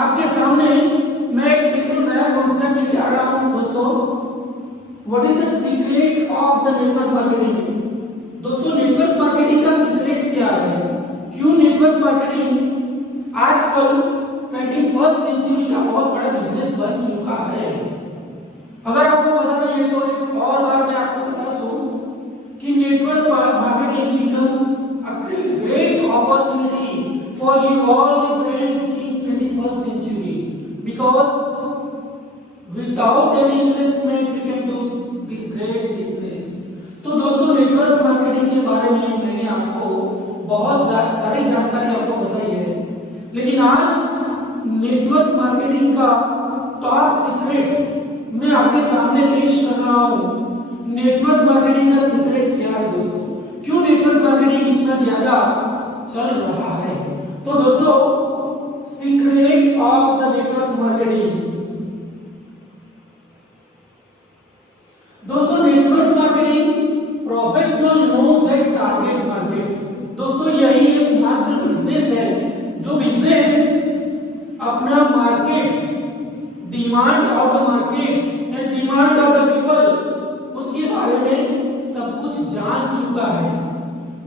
आपके सामने मैं एक बिल्कुल नया कॉन्सेप्ट लेके आ रहा हूं दोस्तों। What is the secret of the network marketing. दोस्तों नेटवर्क मार्केटिंग का सीक्रेट क्या है, क्यों नेटवर्क मार्केटिंग आजकल 21st सेंचुरी का बहुत बड़ा बिजनेस बन चुका है। अगर आपको पता नहीं है तो एक और बार मैं आपको बता दूं कि network marketing becomes a great opportunity for you all the friends in 21st century because without any investment we can do this great business। तो दोस्तों नेटवर्क मार्केटिंग के बारे में मैंने आपको बहुत सारी जानकारी आपको बताई है, लेकिन आज नेटवर्क मार्केटिंग का टॉप सीक्रेट मैं आपके सामने पेश कर रहा हूं। नेटवर्क मार्केटिंग का सीक्रेट क्या है दोस्तों, क्यों नेटवर्क मार्केटिंग इतना ज्यादा चल रहा है। तो दोस्तों secret of the network marketing. दोस्तों network marketing professional know that target market. दोस्तों यही एकमात्र बिजनेस है जो बिजनेस अपना market, demand of the market and demand of the people, उसके बारे में सब कुछ जान चुका है।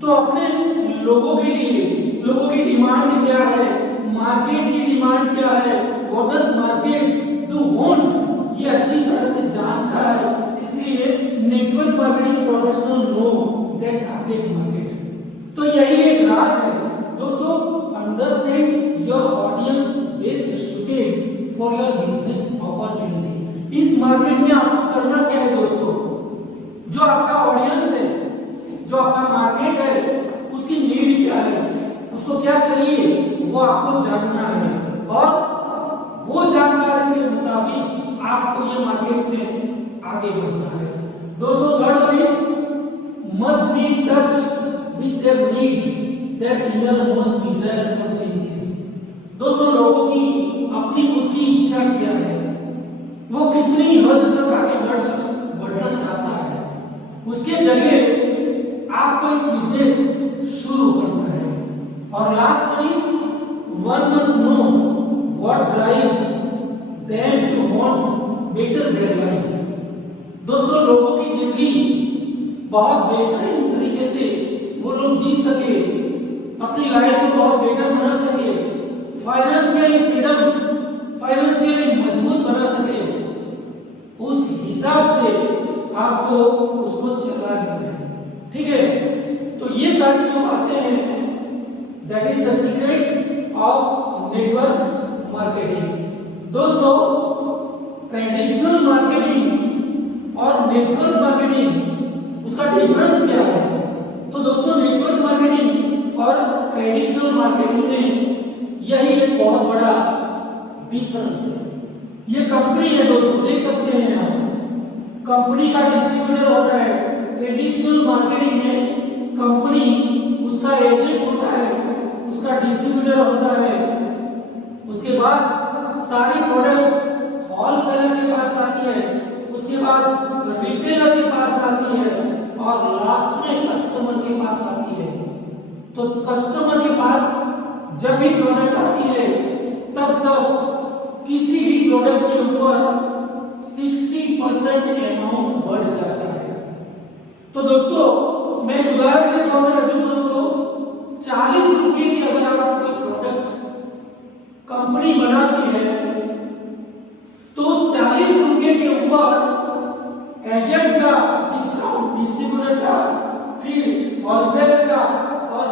तो अपने लोगों के लिए, लोगों की डिमांड क्या है, मार्केट की डिमांड क्या है, what does market do want, ये अच्छी तरह से जानता है। इसलिए network marketing professional know that target market. तो यही एक राज है दोस्तों, understand your audience best suited for your business opportunity. इस मार्केट में आपको करना क्या है दोस्तों, जो आपका ऑडियंस है, जो आपका मार्केट है, उसकी नीड क्या है, उसको क्या चाहिए, वो आपको जानना है और वो जानकारी के मुताबिक आपको ये मार्केट में आगे बढ़ना है। दोस्तों third one is must be touch with their needs, their inner most desire for changes. दोस्तों लोगों की अपनी खुद की इच्छा क्या है, वो कितनी हद तक आगे बढ़ना चाहता है, उसके जरिए आपको इस बिजनेस शुरू करना है। और last one is one must know what drives them to want better their life. दोस्तों लोगों की जिंदगी बहुत बेहतरीन तरीके से वो लोग जी सके, अपनी लाइफ को बहुत बेहतर बना सके, फाइनेंशियली फ्रीडम, फाइनेंशियली मजबूत बना सके, उस हिसाब से आपको उसको चलाना है। ठीक है, तो ये सारी जो बातें हैं that is the secret of network marketing. दोस्तों ट्रेडिशनल मार्केटिंग और नेटवर्क मार्केटिंग, उसका डिफरेंस क्या है। तो दोस्तों नेटवर्क मार्केटिंग और ट्रेडिशनल मार्केटिंग में यही एक बहुत बड़ा डिफरेंस है। ये कंपनी है दोस्तों, देख सकते हैं आप, कंपनी का डिस्ट्रीब्यूटर होता है। ट्रेडिशनल मार्केटिंग में कंपनी उसका एजेंट होता है, उसका डिस्ट्रीब्यूटर होता है, उसके बाद सारी प्रोडक्ट होलसेलर के पास आती है, उसके बाद रिटेलर के पास आती है और लास्ट में कस्टमर के पास आती है। तो कस्टमर के पास जब भी प्रोडक्ट आती है तब किसी भी प्रोडक्ट के ऊपर 60% अमाउंट बढ़ जाता है। तो दोस्तों मैं उदाहरण के तौर पर रजू करूं तो 40 रुपए की अगर आप कोई प्रोडक्ट कंपनी बनाती है तो उस 40 रुपए के ऊपर एजेंट का डिस्काउंट, डिस्ट्रीब्यूटर का, फिर होलसेलर का और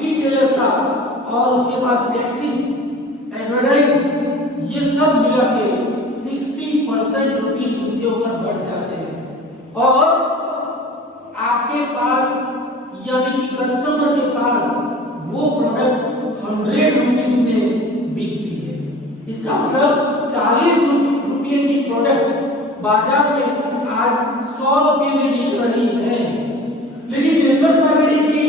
रिटेलर का और उसके बाद टैक्सेस, एडवर्टाइज, ये सब मिला के 60% रुपीस उसके ऊपर बढ़ जाते हैं और आपके पास यानी कि कस्टमर के पास वो प्रोडक्ट 100 रुपीस में बिकती है। इसका मतलब 40 रुपये की प्रोडक्ट बाजार में आज 100 रुपये में बिक रही है। लेकिन नेटवर्क मार्केटिंग की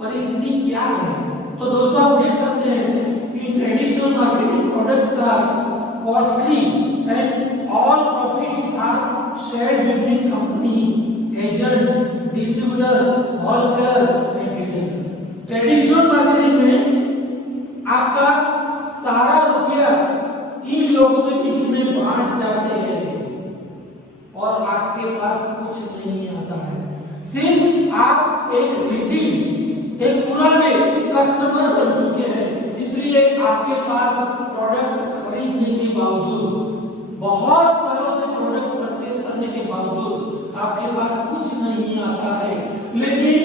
परिस्थिति क्या है। तो दोस्तों आप देख सकते हैं कि traditional marketing products are costly and all profits are shared between company, agent, distributor, wholesaler and retailer. Traditional marketing में आपका सारा रुपया इन लोगों के बीच में बांट जाते हैं और आपके पास कुछ नहीं आता है। सिर्फ आप एक रिसीव, एक पुराने कस्टमर बन चुके हैं, इसलिए आपके पास प्रोडक्ट खरीदने के बावजूद, बहुत सालों से प्रोडक्ट परचेज करने के बावजूद आपके पास कुछ नहीं आता है। लेकिन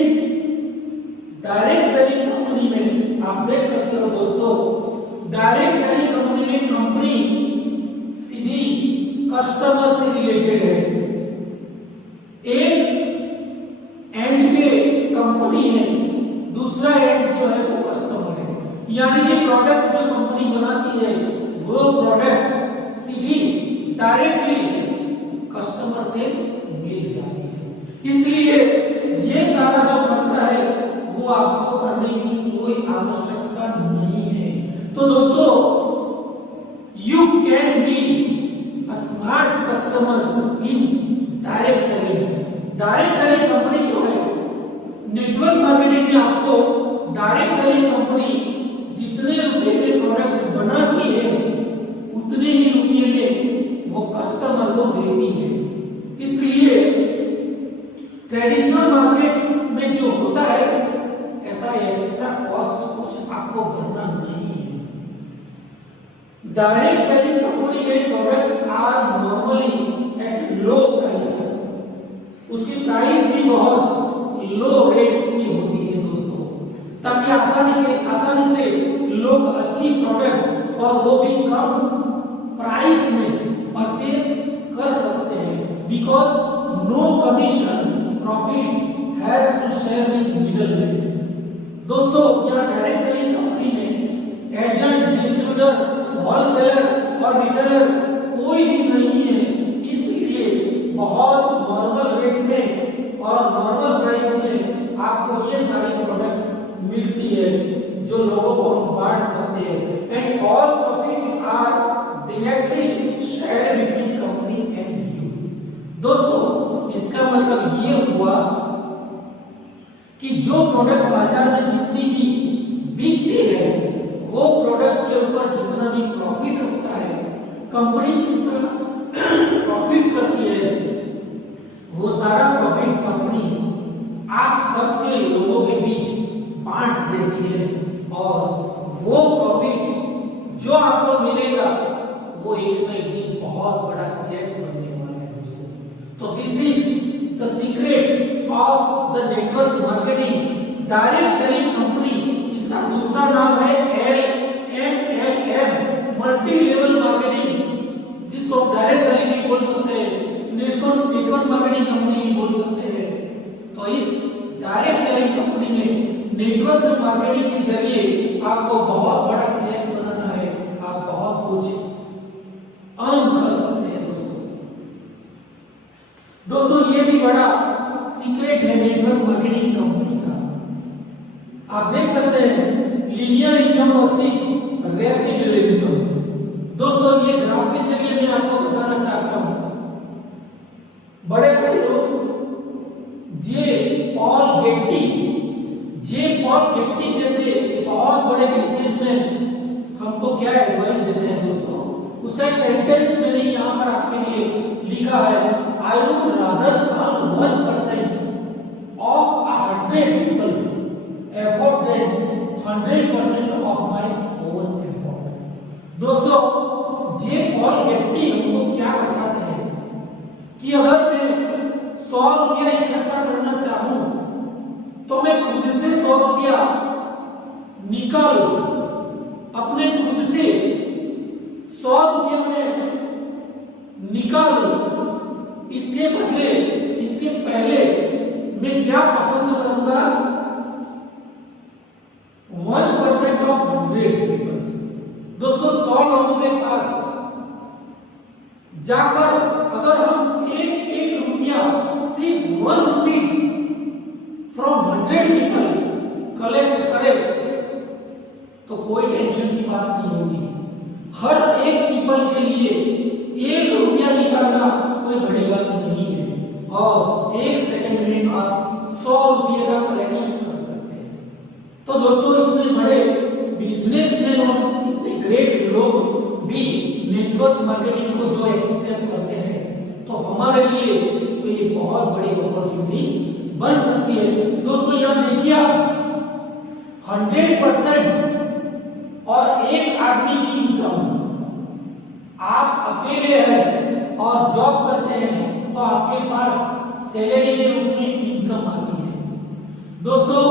डायरेक्ट सेलिंग कंपनी में आप देख सकते हो दोस्तों, डायरेक्ट सेलिंग कंपनी में कंपनी सीधी कस्टमर से रिलेटेड है। एक एंड पे कंपनी है, दूसरा एंड जो है वो कस्टमर है। यानी कि प्रोडक्ट जो कंपनी बनाती है वो प्रोडक्ट सीधी डायरेक्टली कस्टमर से मिल जाती है। इसलिए ये सारा जो खर्चा है वो आपको करने की कोई आवश्यकता नहीं है। तो दोस्तों, you can be a smart customer in direct selling. Direct selling company जो है, नेटवर्क मार्केटिंग में आपको डायरेक्ट सेलिंग कंपनी जितने रुपए में प्रोडक्ट बनाती है उतने ही रुपए में वो कस्टमर को देती है। इसलिए ट्रेडिशनल मार्केट में जो होता है ऐसा एक्स्ट्रा कॉस्ट कुछ आपको भरना नहीं है। डायरेक्ट सेलिंग कंपनी में products are normally at low price, उसकी प्राइस भी बहुत लो रेट की होती है दोस्तों, ताकि आसानी से लोग अच्छी प्रोडक्ट और वो भी कम प्राइस में परचेज कर सकते हैं। Because no commission profit has to share with middleman. दोस्तों, यहाँ डायरेक्ट सेलिंग कंपनी में एजेंट, डिस्ट्रीब्यूटर, होलसेलर और रिटेलर कोई भी नहीं है। इसलिए बहुत नॉर्मल रेट में और नॉर्मल प्राइस में आपको ये सारी प्रोडक्ट मिलती है जो लोगों को हम बांट सकते हैं। And all profits are directly shared between company and you. दोस्तों, इसका मतलब ये हुआ कि जो प्रोडक्ट बाजार में जितनी भी बिकती है वो प्रोडक्ट के ऊपर जितना भी प्रॉफिट होता है, कंपनी जितना प्रॉफिट करती है वो सारा प्रॉफिट कंपनी आप सबके लोगों के बीच बांट देती है और वो प्रॉफिट जो आपको मिलेगा वो एक न एक दिन बहुत बड़ा चेक बनने वाला है दोस्तों। तो this is the secret of the network marketing. Direct selling company, इसका दूसरा नाम है LMLM, मल्टी लेवल मार्केटिंग, जिसको डायरेक्ट सेलिंग भी बोल सकते हैं, नेटवर्क मार्केटिंग कंपनी भी बोल सकते हैं। तो इस डायरेक्ट सेलिंग कंपनी में नेटवर्क मार्केटिंग के जरिए आपको बहुत बड़ा चेक बनाना है, आप बहुत कुछ अर्न कर सकते हैं दोस्तों, ये भी बड़ा सीक्रेट है नेटवर्क मार्केटिंग कंपनी का। आप देख सकते हैं linear income versus residual income. दोस्तों, ये ग्राफ के जरिए मैं आपको बताना चाहता हूं, बड़े बड़े लोग जे पॉल गेट्टी जैसे बहुत बड़े बिजनेसमैन हमको क्या एडवाइस देते हैं दोस्तों। उसका एक सेंटेंस मैंने यहाँ पर आपके लिए लिखा है, I would rather earn 1% of 100 people's effort than 100% of my own effort। दोस्तों, जे पॉल गेट्टी हमको क्या बताते हैं कि अगर मैं 100 रुपया इकट्ठा करना चाहूं तो मैं खुद से 100 रुपया निकालू, अपने खुद से 100 रुपया में निकालू। इसके बदले, इसके पहले मैं क्या पसंद करूंगा, 1% ऑफ 100 पीपल्स। दोस्तों, 100 लोगों के पास जाकर अगर हम एक रुपया, सिर्फ 1 रुपीज फ्रॉम 100 पीपल कलेक्ट करें तो कोई टेंशन की बात नहीं होगी। हर एक पीपल के लिए 1 रुपया निकालना कोई बड़ी बात नहीं है और 1 सेकंड में आप 100 रुपये का कलेक्शन कर सकते हैं। तो दोस्तों, इतने बड़े बिजनेसमैन और इतने ग्रेट लोग भी नेटवर्क मार्केटिंग को जो एक्सेप्ट करते हैं, तो हमारे लिए तो ये बहुत बड़ी अपॉर्चुनिटी बन सकती है। दोस्तों यहाँ देखिए, 100% और एक आदमी की इनकम, आप अकेले हैं और जॉब करते हैं तो आपके पास सैलरी के रूप में इनकम आती है। दोस्तों,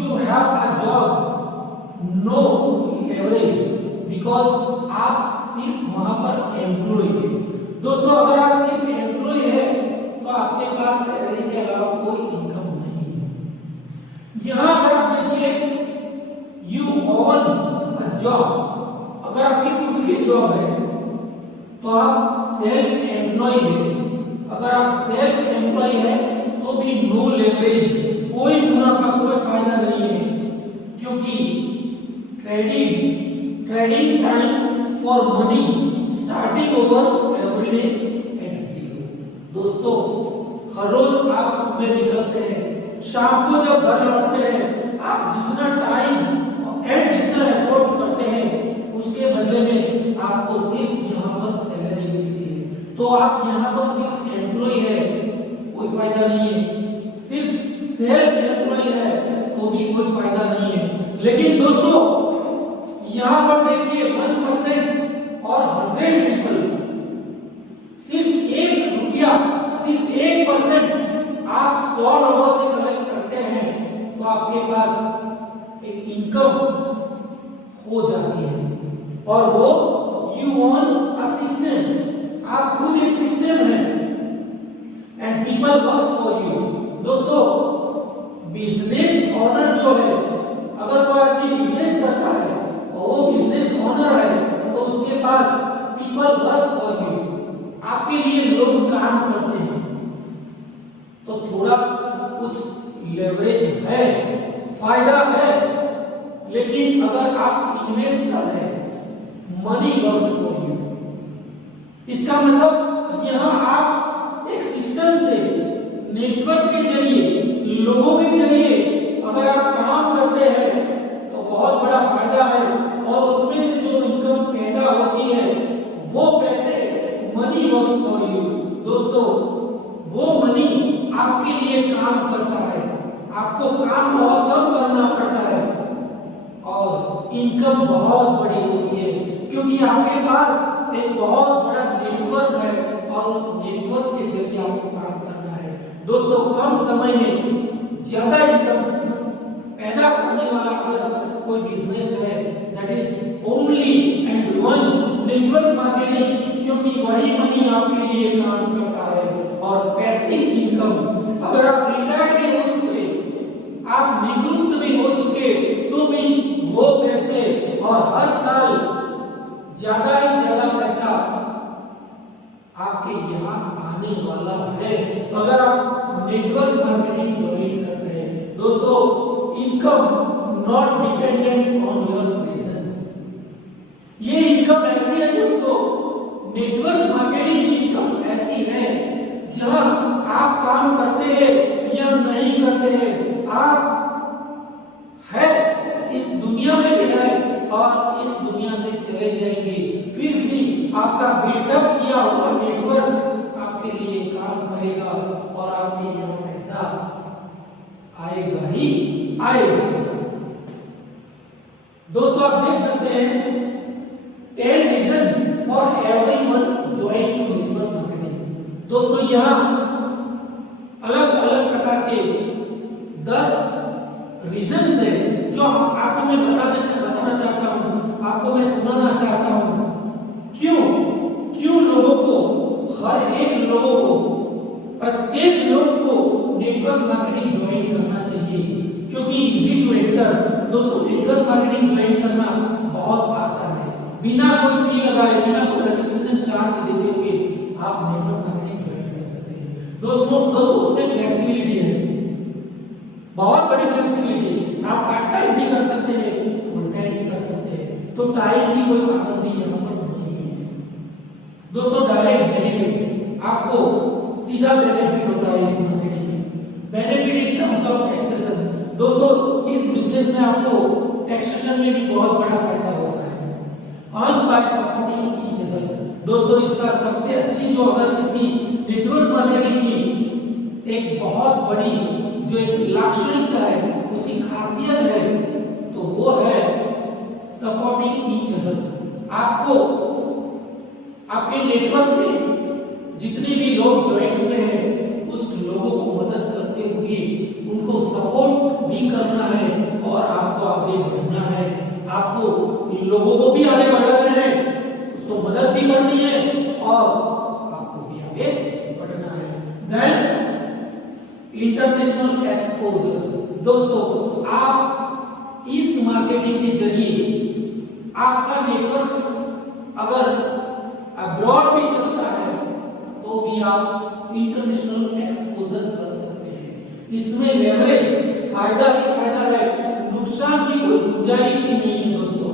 you have a job, no leverage, because आप सिर्फ वहां पर एम्प्लॉय हैं। दोस्तों, अगर आप सिर्फ एम्प्लॉय हैं तो आपके पास सैलरी के अलावा कोई इनकम नहीं है। यहां अगर आप देखिए, यू ओन अ जॉब, अगर आपकी खुद की जॉब है तो आप सेल्फ एम्प्लॉय हैं। अगर आप सेल्फ एम्प्लॉय हैं तो भी नो लेवरेज, कोई मुनाफा, कोई फायदा नहीं है, क्योंकि trading time for money starting over every day at zero. दोस्तों, हर रोज आप सुबह निकलते हैं, शाम को जब घर लौटते हैं, आप जितना टाइम एंड जितना एफर्ट करते हैं, उसके बदले में आपको सिर्फ यहाँ पर सैलरी मिलती है। तो आप यहाँ पर सिर्फ एम्प्लॉय है, कोई फायदा नहीं है। सिर्फ सेल्फ एम्प्लॉय है तो भी कोई फायदा नहीं है। लेकिन दोस्तों, यहाँ पर देखिए 1% और 100 पीपल, सिर्फ 1 रुपया, सिर्फ 1% आप 100 लोगों से कलेक्ट करते हैं तो आपके पास एक इनकम हो जाती है, और वो यू ऑन अ सिस्टम, आप खुद एक सिस्टम है and people works for you. दोस्तों, बिजनेस ओनर जो है, अगर कोई आदमी बिजनेस करता है और वो बिजनेस ओनर है तो उसके पास पीपल वर्क्स फॉर यू, आपके लिए लोग काम करते हैं। तो थोड़ा कुछ लेवरेज है, फायदा है, लेकिन अगर आप इन्वेस्टर हैं, मनी वर्क्स फॉर यू, इसका मतलब यहाँ आप एक सिस्टम से, नेटवर्क के जरिए, लोगों के जरिए अगर आप काम करते हैं तो बहुत बड़ा फायदा है, और उसमें से जो इनकम पैदा होती है वो पैसे मनी वर्क्स फॉर यू। दोस्तों, वो मनी आपके लिए काम करता है, आपको काम बहुत कम करना पड़ता है और इनकम बहुत बड़ी होती है, क्योंकि आपके पास एक बहुत बड़ा नेटवर्क है और उस नेटवर्क के जरिए आपको काम करना है। दोस्तों, कम समय में ज्यादा इनकम पैदा करने वाला अगर कोई बिजनेस है, that is only and one network marketing, क्योंकि वही मनी आपके लिए काम करता है। और पैसिव इनकम, अगर आप रिटायर भी हो चुके, आप निवृत्त भी हो चुके, तो भी वो पैसे, और हर साल ज्यादा ही ज्यादा पैसा आपके यहाँ आने वाला है अगर आप नेटवर्क मार्केटिंग ज्वाइन करते हैं। दोस्तों, income not dependent on your presence, ये इनकम ऐसी है दोस्तों, नेटवर्क मार्केटिंग की इनकम ऐसी है जहां आप काम करते हैं या नहीं करते हैं, आप है इस दुनिया में भी है और इस दुनिया से चले जाएंगे, फिर भी आपका बिल्डअप किया हुआ नेटवर्क आपके लिए काम करेगा और आपके यहाँ पैसा आएगा ही आएगा। दोस्तों, आप देख सकते हैं 10 reason for everyone join to network marketing. दोस्तों, यहाँ अलग अलग प्रकार के 10 रीजन है जो आपको मैं बताना चाहता हूँ, आपको मैं सुनाना चाहता हूँ। क्यों लोगों को, हर एक लोगों को, प्रत्येक लोग को नेटवर्क मार्केटिंग ज्वाइन करना चाहिए, क्योंकि इजी टू एंटर। दोस्तों, नेटवर्क मार्केटिंग ज्वाइन करना बहुत आसान है, बिना कोई फी लगाए, बिना कोई रजिस्ट्रेशन चार्ज देते हुए आप नेटवर्क मार्केटिंग ज्वाइन कर सकते हैं। दोस्तों उसमें फ्लेक्सिबिलिटी है, बहुत बड़ी फ्लेक्सिबिलिटी। आप पार्ट टाइम भी कर सकते हैं, फुल टाइम भी कर सकते हैं, तो टाइम की कोई पाबंदी यहाँ पर नहीं है। दोस्तों, डायरेक्ट बेनिफिट, आपको सीधा बेनिफिट होता है इस मार्केटिंग में। Benefit in terms of taxation. दोस्तों, इस बिजनेस में आपको टैक्सेशन में भी बहुत बड़ा फायदा होता है। Earn by supporting each other, दोस्तों इसका सबसे अच्छी जो अगर इसकी नेटवर्क मार्केटिंग की एक बहुत बड़ी जो एक लाक्षणिकता है, उसकी खासियत है, तो वो है सपोर्टिंग ईच अदर। आपको आपके नेटवर्क में जितने भी लोग ज्वाइन हुए हैं, उस लोगों को मदद करते हुए उनको सपोर्ट भी करना है और आपको आगे बढ़ना है। आपको लोगों को भी आगे बढ़ाना है, उसको मदद भी करनी है और आपको भी आगे बढ़ना है। देन इंटरनेशनल एक्सपोजर, दोस्तों आप इस मार्केटिंग के जरिए आपका नेटवर्क अगर अब्रॉड भी चलता है तो भी आप इंटरनेशनल एक्सपोजर कर सकते हैं। इसमें लेवरेज फायदा ही फायदा है, नुकसान की कोई गुंजाइश ही नहीं है दोस्तों।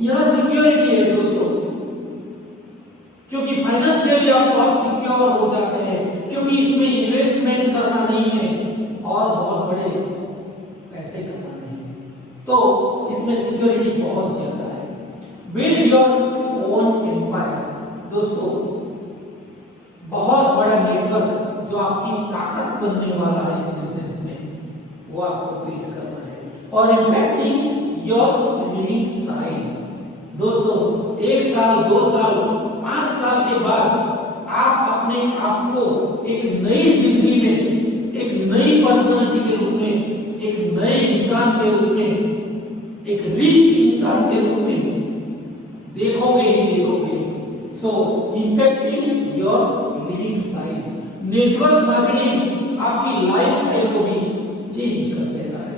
यह सिक्योरिटी है दोस्तों, क्योंकि फाइनेंशियली आप बहुत सिक्योर हो जाते हैं, क्योंकि इसमें इन्वेस्टमेंट करना नहीं है और बहुत बड़े पैसे कमाने हैं, तो इसमें सिक्योरिटी बहुत ज्यादा है। बिल्ड योर ओन एम्पायर, दोस्तों बहुत बड़ा नेटवर्क जो आपकी ताकत बनने वाला है इस बिजनेस में, वो आपको बिल्ड करना है। और इम्पैक्टिंग योर लिविंग स्टाइल, दोस्तों 1 साल 2 साल 5 साल के बाद आप अपने आप को एक नई जिंदगी में, एक नई पर्सनालिटी के रूप में, एक नए इंसान के रूप में, एक रिच इंसान के रूप में देखोगे ही देखोगे। So impacting your living style, network marketing आपकी लाइफ स्टाइल को भी चेंज कर देता है।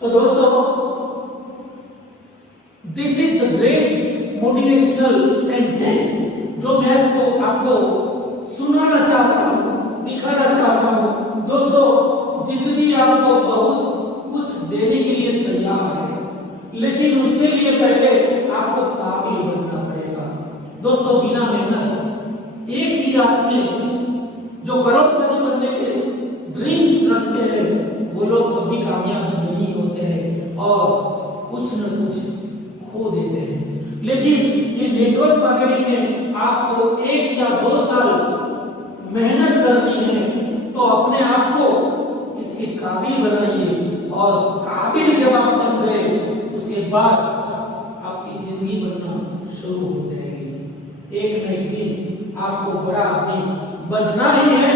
तो दोस्तों this is the great motivational sentence जो मैं आपको सुनाना चाहता हूं, दिखाना चाहता हूं। दोस्तों जिंदगी आपको बहुत कुछ देने के लिए तैयार है, लेकिन उसके लिए पहले आपको काबिल बनना पड़ेगा। दोस्तों बिना मेहनत एक ही आदमी जो करोड़पति बनने के ड्रीम्स रखते हैं, वो लोग कभी कामयाब नहीं होते हैं और कुछ न कुछ खो देते हैं। लेकिन ये नेटवर्क मार्केटिंग में आपको 1 या 2 साल मेहनत करनी है, तो अपने आप को इसके काबिल बनाइए और काबिल जब आप बन गए उसके बाद आपकी जिंदगी बनना शुरू हो जाएगी। एक न एक दिन आपको बड़ा आदमी बनना ही है।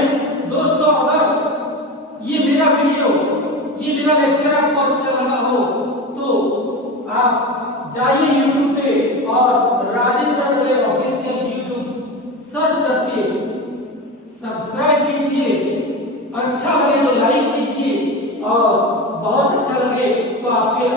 दोस्तों अगर ये मेरा वीडियो, ये मेरा लेक्चर आपको अच्छा लगा हो तो आप जाइए YouTube पे और राजेंद्र दले ऑफिशियल YouTube सर्च करके सब्सक्राइब कीजिए। अच्छा लगे तो लाइक कीजिए और बहुत अच्छा लगे तो आपके